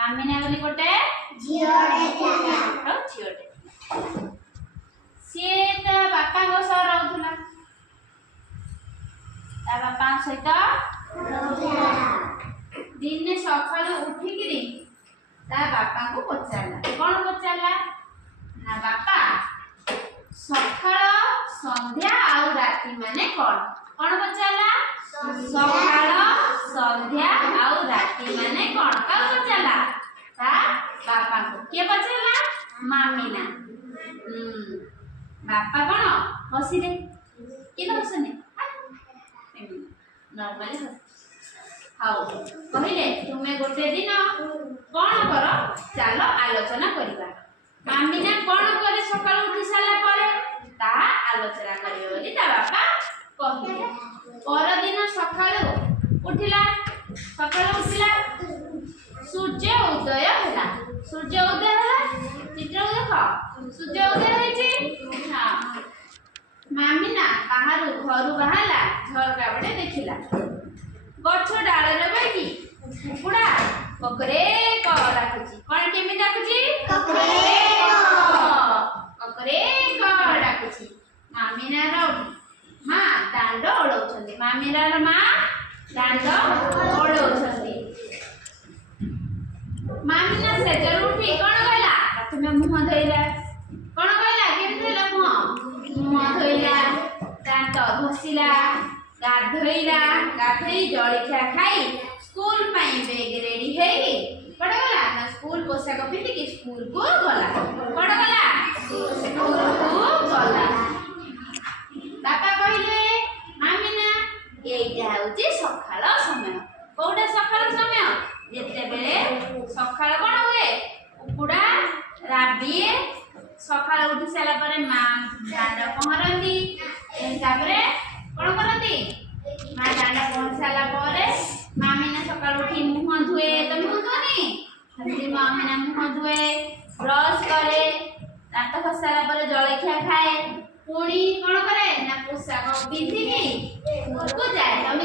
मामिना बोली गोटे झियोटे थिला औ झियोटे से ता बापा को सह रहउथला ता बापा सहित रहउथला दिने सकाळू उठिकिरी ता बापा को पचारला कोन पचारला ना बापा सकाळ संध्या आउ राती माने कोन कोन पचारला सकाळ संध्या आउ राती माने कोन का पचारला ता बापा को के पचारला मामिना बापा कोन हसी दे के हसने नॉर्मली हस हाउ कहिले तुमे गोटे दिन कोन कर चलो आलोचना करिबा मामिना कोन करे सकाळ उठी साला परे ता आलोचना करियो बोली ता बापा कहिले पर दिन सकाळ उठिला सूर्य उदय होला सूर्य उदय होला चित्र देखो सूर्य उदय होइछि हां मामिना बाहर घरु बाहला झरका बडे देखिला गछ डाळे रे बैठी कुकुड़ा ककरे क डाकुची कोन केमि डाकुची ककरे क डाकुची मामिना रो मां दांड ओळौछंती मामिना रो मां दांड ओळौछंती मामिना से जरूर उठी कोन कहला प्रथमे मुह धोइला कोन कहला केमि धोइला मुह धोइला दांत घसिला गाधोइला गाधोई जळखिया खाई स्कूल पाई बैग रेडी हेई पड़ गला ना स्कूल पोशाक पिंधि कि स्कूल को गला पड़ गला स्कूल को गला बापा कहिले मामिना एइटा होची सखाळ समय कोडा सखाळ समय जेते बेले सखाळ कोन हुए कुकुड़ा राबिए सखाळ उठी साला परे मां दांड पहरंती तापरे कोन करंती मां दांड पहर साला परे मामिना सकाळ उठी मुह धुए तो मुह धोनी हंदी मामिना मुह धुए ब्रश करे दांत खसाला परे जळखिया खाए पुणी कोन करे ना पोशाक पिंधि की स्कूल को जाए तमे